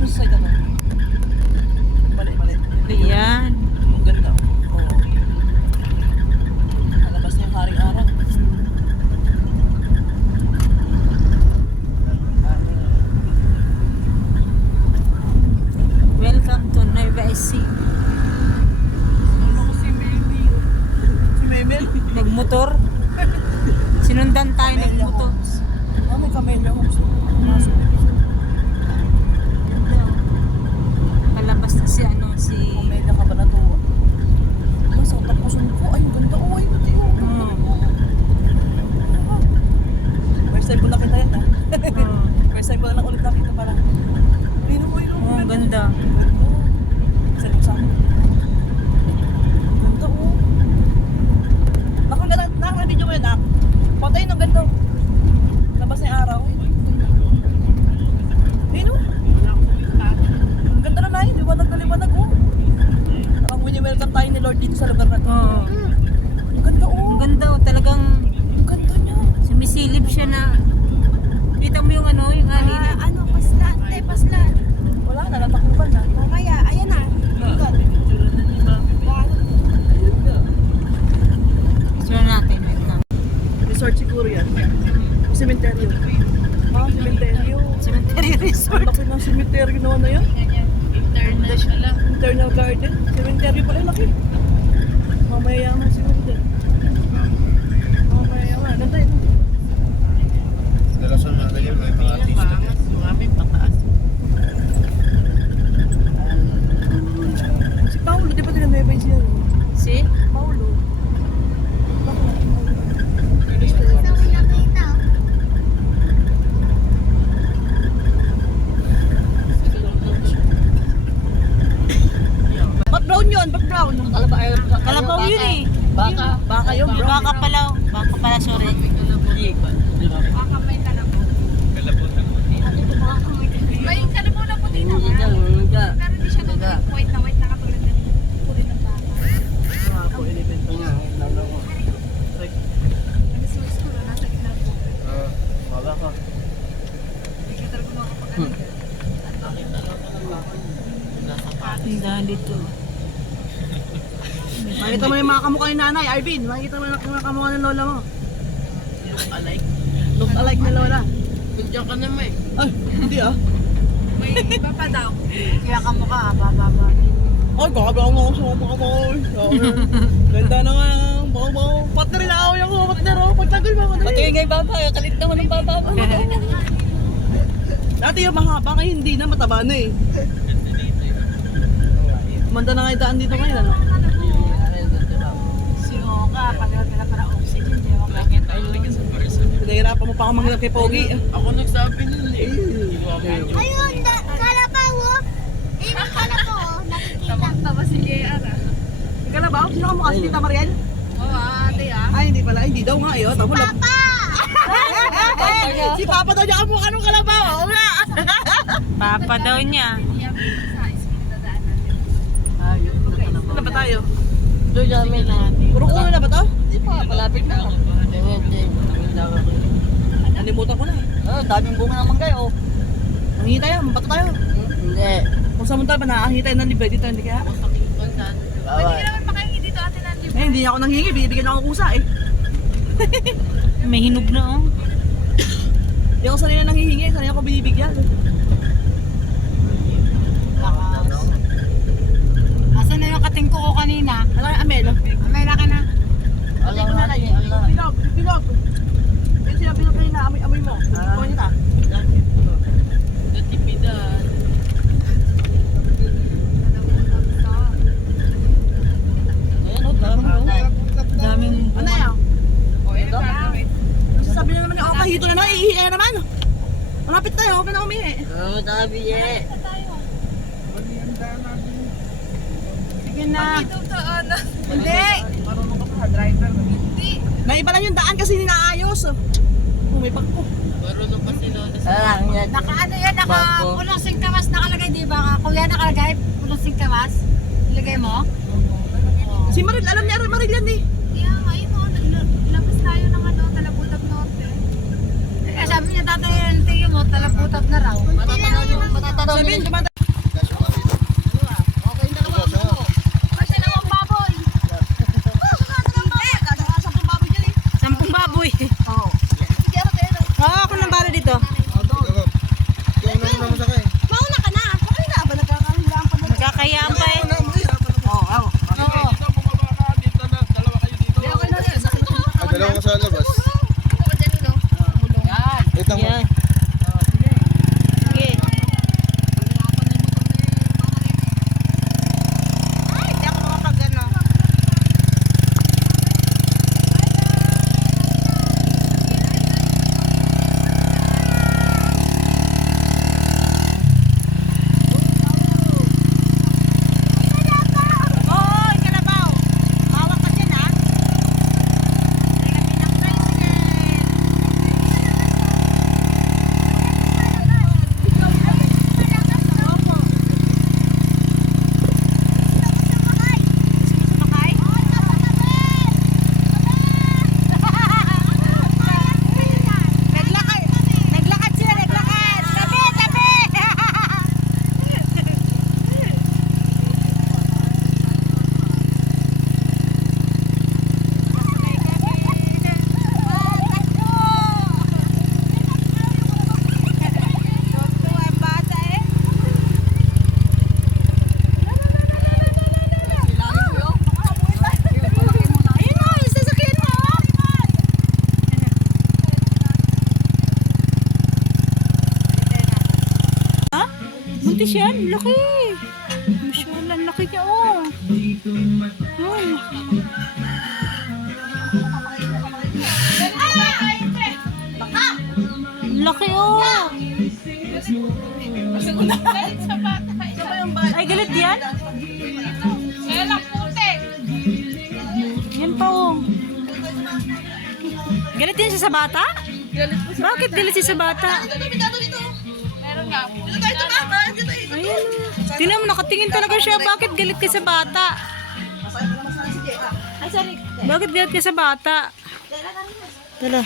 Dito sa side ano? Mali. Ayan. Ang ganda. Oo. Nalabas na yung haring araw. Welcome to Nueva Ecija. Ano ko si Mimi? Si Memel? Nagmotor. Sinundan tayo nagmotor. Ah, may Camellia Homes. Palabas na si Camellia Cabanatuan. Mas ang tapusun ko. Ay, ang ganda. Oh, ay, pati oh. First time ko nakita yan ah. First time ko na lang ulit nakita parang. Ayun, ang ganda. Saan ko saan? Ganda oh. Nakaka-video mo yun ah. Patay ng ganda. Labas na yung araw. Ayun oh. Ang ganda na na yun. Liwanag oh. Parang wini-welcome tayo ni Lord dito sa lugar na to. Ang ganda oh. Ang ganda oh, talagang Ang ganda niya. sumisilip siya na. Kita mo yung yung halina. Paslan. Wala na, natakbuhan na. Mamaya, ayan na. Gusto natin. Wait lang. Resort siguro yan. O sementeryo. Ah, sementeryo. Cemetery Ang Resort. laki ng sementeryo naman na yan. Internal garden. Sementeryo pala, laki. Mamayayaman siguro din. Mamayayaman. Ganda yun. Dalasan na tayo may mga artista. Si Paulo, di ba tinanayabay siya? Si? Paulo. Ba't brown yun? Ba't brown? Kalabaw yun eh. Baka yun, bro. Baka pala, sorry. Baka may talabo. May talabo na puti na nga. Pero hindi siya totally white na katulad ng kulay ng baka. Ako, elemento nga. Nag-source ko na nasa gitna po. Wala ka. Hindi ka talaga makapag-ano. Ang dahil dito. Makikita mo yung mga kamukha ni Nanay, Arvin. Makikita mo yung mga kamukha ng lola mo. Look alike na lola. Nandiyan ka naman eh. Ay, hindi ah. May iba pa daw. Kaya kamukha, baba. Ay, kakablang mo ako sa mga mo. Ganda na nga. Baka partner na ako yung partner. Pagtagol mo ako. Pati ngay baba, kalit naman ng baba. Dati yung mahaba ngayon hindi na, mataba na eh. Manda na nga yung daan dito ngayon ano. Si Oka, pag-gala para oxygen, di ba? Nahihirapan mo pa ako mangyayang kay Pogi. Ako nagsabi nun eh. Ayun, kalabaw oh. Ayun ang kalabaw oh. Nakikita. Tama si JR ah. Ikaw na ba? Sino ka mukha si Tita Mariel? Oo ate ah. Ay, hindi pala. Hindi daw nga eh. Tama lang. Papa! Si Papa daw niya kamukha nung kalabaw. Oo nga. Papa daw niya. Iyan sa ismin na dadaan natin. Ano ba tayo? Doon namin natin. Puro ulo na ba to? Di pa, palapit na. Nalimutan ko na. Daming bunga naman kayo. Nangingi tayo. Mabato tayo. Hindi. Kung saan mo tayo ba nakakita tayo ng libre dito. Hindi kaya. Pwede ka naman makahingi dito ate ng libre. Eh, hindi ako nanghingi. Bibigyan ako ng kusa eh. May hinog na oh. Hindi ako sanay na nanghihingi. Sanay ako binibigyan. Asan na yung kating ko kanina? Alam ka, Amel. May laki na. Alam ko na lang eh. Bilog. Yung sinabi na kayo na amoy mo. Kuha niyo ta. Natipidan. Ayan o, Daming Ano yan? O, ayun ang gagawin. Sabi na naman niya, kahito na na. Iihi na naman. Malapit tayo. Huwag na umihi. Oo, sabi eh. Sige na. Dito ano. Hindi. Marunong ka pa, driver. Hindi. Naiba lang yung daan kasi ninaayos. May pagko. Marunong pa sila. Alang yan. Naka pulong singkamas nakalagay, di ba? Kuya nakalagay, pulong singkamas. Ilagay mo? Si Maril, alam niya Maril yan eh. Kaya nga, yun o. Labas tayo ng ano, Talabutag Norte. Kaya sabi niya tatay, tingin mo, talaputap na raw. Matatanaw yung Sabihin, Buntis yan, laki. Masyala, laki niya, oh. Oh. Laki, oh. Ay, galit yan? Yan pa, oh. Galit yan siya sa bata? Bakit galit siya sa bata? Ayan. Tingnan mo, nakatingin talaga siya. Bakit galit ka sa bata? Bakit galit ka sa bata? Tala.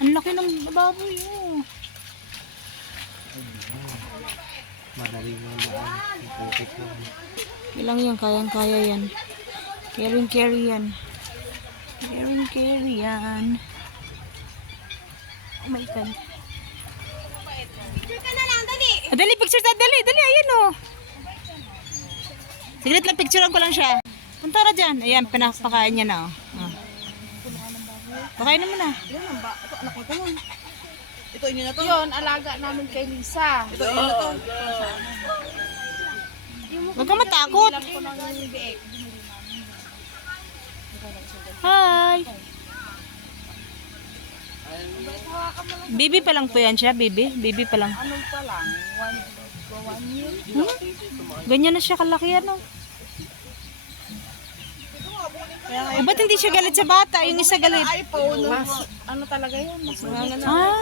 Ang laki ng baboy, oh. Ilang yan, kayang-kaya yan. Carry yan. Carry yan. Oh my God. Dali, picture ta. Dali, ayan, oh. Saglit lang, picturean ko lang siya. Punta na dyan. Ayan, pinapakain niya na, oh. Pakain naman na. Ito, anak ko ito nun. Ito, inyo na to. Yun, alaga namin kay Lisa. Ito, inyo na to. Huwag ka matakot. Alam ko ng biik. Hi. Baby pa lang po yan siya, baby. Baby pa lang. Anong pa lang? One year? Ganyan na siya kalaki, ano. O, ba't hindi siya galit sa bata? Yung isa galit. Mas, ano talaga yun? Mas mga Ah.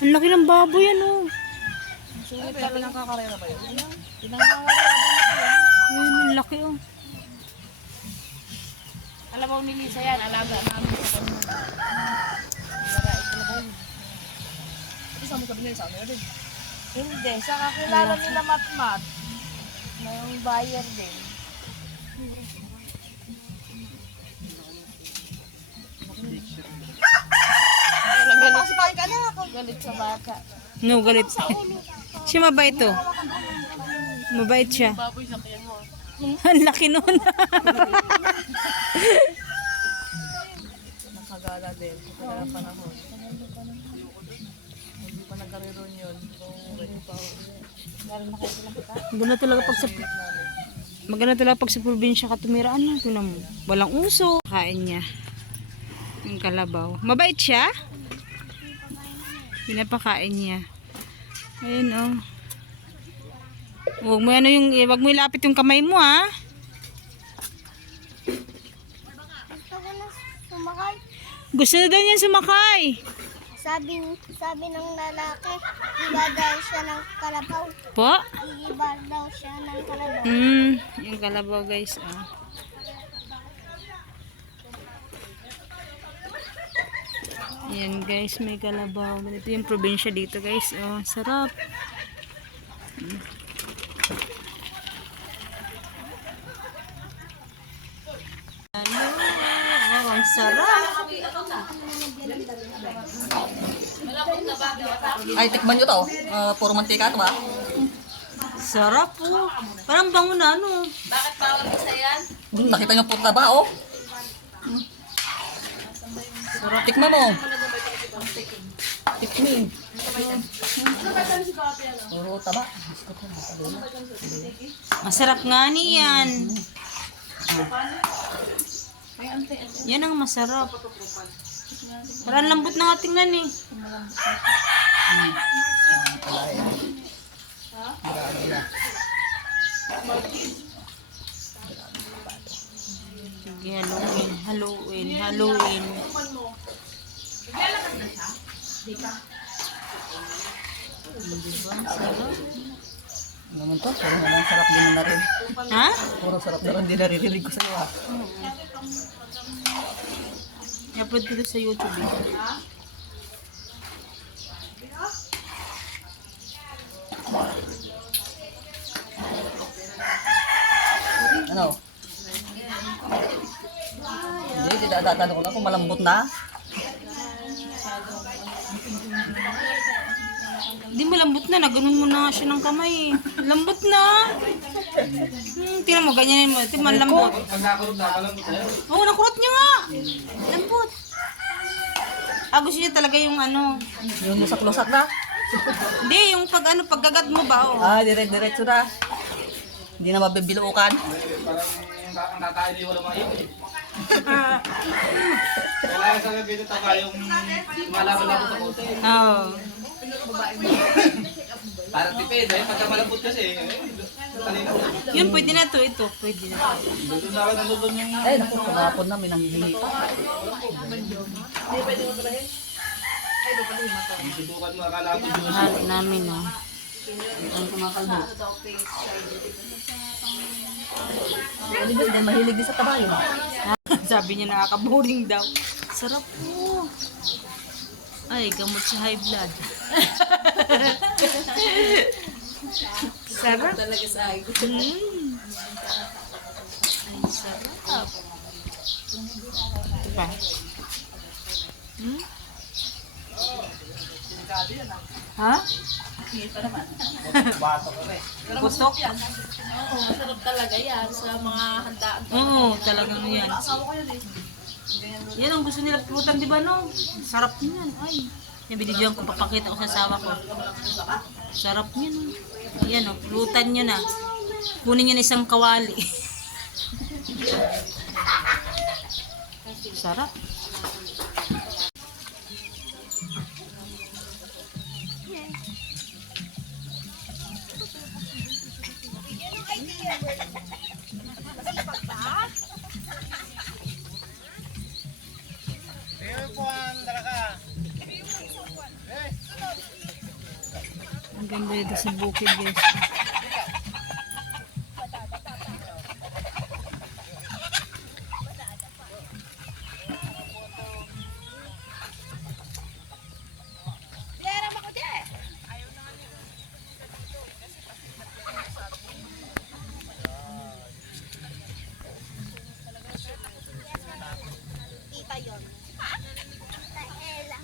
Ang laki ng baboy, ano. Ay, pinangkakarera ba yun? Ayun, ang laki, oh. Alam mo ni Lisa yan, alaga namin sa kanila. Isa mo sabi nila sa amin din. Hindi, sa kakilala nila Matmat. Na yung buyer din. Pasipahin ka na ako. Galit sa bata. No, galit. Siya mabait, to. Mabait siya. Ang laki nun. Nakagala din. Kaya ng panahon. Hindi pa nagkariron yun. Maganda talaga pag sa probinsya ka tumira. Ano? Tingnan mo. Walang uso. Kain niya. Yung kalabaw. Mabait siya? Pinapakain niya. Ayun, oh. Huwag mo wag mo ilapit yung kamay mo, ha? Gusto ko na sumakay. Gusto na daw niya sumakay. Sabi ng lalaki, iba daw siya ng kalabaw. Po? Iiba daw siya ng kalabaw. Yung kalabaw, guys, oh. Yan, guys, may kalabaw. Ito yung probinsya dito, guys. Oh, sarap. Oh, ang sarap. Ay, tikman nyo to. Puro mantika ito ba? Sarap, oh. Parang bango na, ano. Bakit bawal mo sa yan? Nakita nyo puta ba, oh? Tikman mo. Tikmin. Puro taba. Masarap nga niyan. Yan ang masarap. Parang lambot na nga tingnan, eh. Sige, haluin. Diba? Sarap. Ano naman to? Puro naman sarap din na rin. Ha? Puro sarap na rin din naririnig ko sa iyo, ha? I-upload ko sa YouTube, eh. Ano? Hindi, dadaan ko lang kung malambot na. Hindi malambot na, naganon mo na nga siya ng kamay, eh. Lambot na. Tingnan mo, ganyanin mo. Ito man lambot. Oo, nakurot niya nga. Lambot. Gusto niya talaga yung ano. Yung lusak-lusak na. Hindi, yung pag ano, paggagat mo ba? Oh. Ah, dire-diretso na. Hindi na mabibilukan. Ang kakain niyo wala mga iyo. Kaya sa gabi ito yung malaban-labot sa kote. Oo. Para tipid, pagka malambot kasi. Yun, pwede na to. Ito, pwede na. Doon na ako nandun yung... Eh, naku, kahapon na, may nanghihingi pa. Subukan mo, akala ko yung Hati namin, oh. Ang kumakalbo. Hindi ba, dahil mahilig din sa tabayo. Sabi niya nakaka-boring daw. Sarap po. Ay, gamot sa high blood. Sarap. Talaga sa akin. Ay, sarap. Ito pa. Ha? Kusok? Oo, masarap talaga yan sa mga handaan. Oo, talagang yan. Yan ang gusto nila pulutan, di ba no? Sarap niyan. Ay, yung binigyan ko, papakita ko sa asawa ko. Sarap niyan. Yan o, pulutan nyo na. Kunin nyo na isang kawali. Sarap. Ang ganda dito sa bukid, guys. Tita yun. Tita Ella.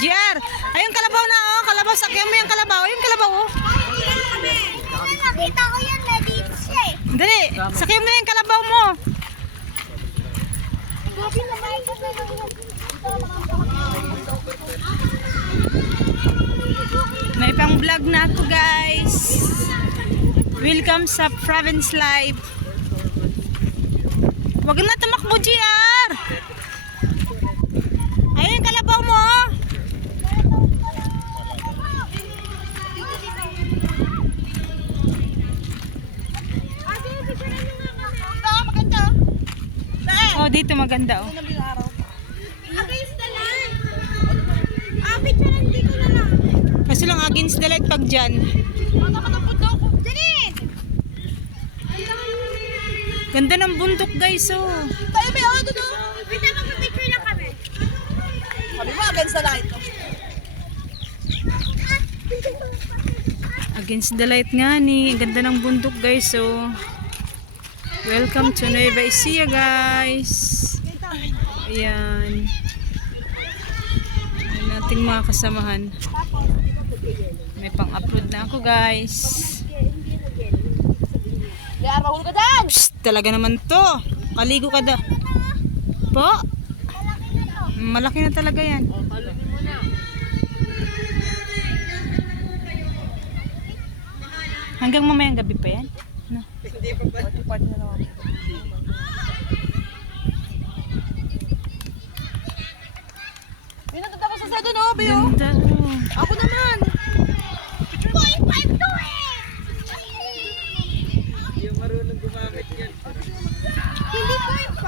GR! Ayun, kalabaw na, oh. Kalabaw, sakyan mo yung kalabaw. Ayun, kalabaw, oh. Nakita ko yan, nandito siya eh. Dali, sakyan mo na yung kalabaw mo. Grabe na ba ito? May pang vlog na ako, guys. Welcome sa Province Life. Wag na tumakbo, GR. Ayun yung kalabaw mo. Oh, dito maganda, oh. Against the light. Picture dito na lang. Kasi lang against the light pag dyan. Janine! Ganda ng bundok, guys, oh. Tayo ba yun? Ito Wait na, magpapicture na kami. Sabi mo, against the light. Against the light nga ni. Ang ganda ng bundok, guys, oh. Welcome to Nueva Ecija, guys. Ayan. Ayan nating mga kasamahan. May pang-upload na ako, guys. Yan, mahulog ka dyan! Psst, talaga naman to. Kaligo ka da. Po? Malaki na talaga yan. Hanggang mamayang gabi pa yan? No. Part na naman. Yun ang tatapos sa sado, no, Bio? Ganda, oh. Ako naman! 0.5 to eh! Hindi 0.5.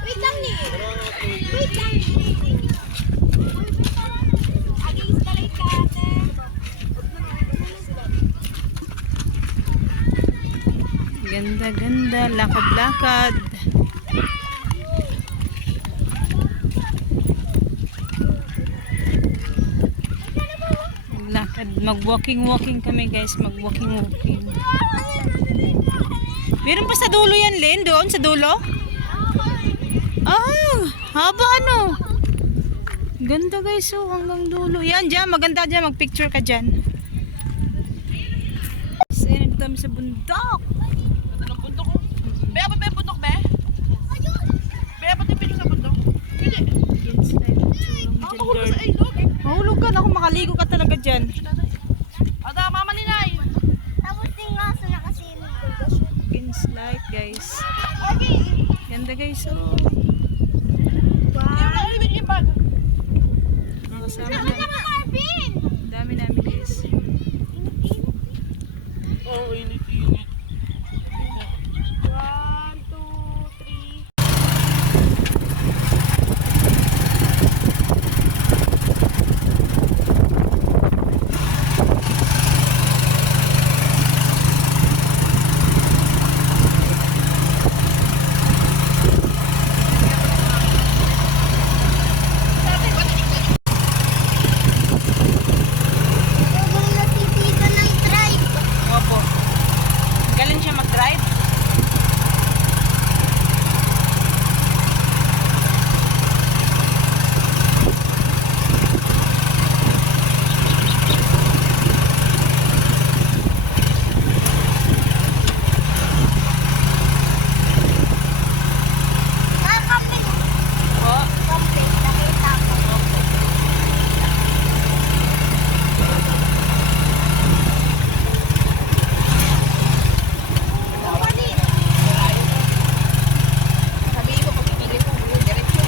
Wait lang ni. Wait lang. Against the light ka ate. Ganda, ganda. Lakad-lakad. Lakad. Mag-walking-walking kami, guys. Mag-walking-walking. Meron pa sa dulo yan, Lynn? Doon sa dulo? Ah, haba ano. Ganda, guys. Oh, hanggang dulo. Yan, dyan. Maganda dyan. Mag-picture ka dyan. Saan kami sa bundok? Ito ng bundok ko. Be, abot ba yung bundok, be? Be, abot yung picture sa bundok. Pwede. Ako mahulog sa ilog. Mahulog ka. Ako makaligo ka talaga dyan. Ada, mama ni Nay. Tapos yung aso na kasi Against light, guys. Ganda, guys. Oh. Yung nalibig yung bag. Mga kasama na. Marvin! Dami namin, guys. Oo, init-init. 1, 2, 3. Yung natitito ng tribe. Opo. Galing siya mag-drive. Camping. Po. Camping. Nakita ko. Sabihin ko, pagpipigil ko, diretso.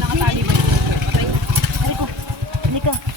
Nakatali ba? Halika.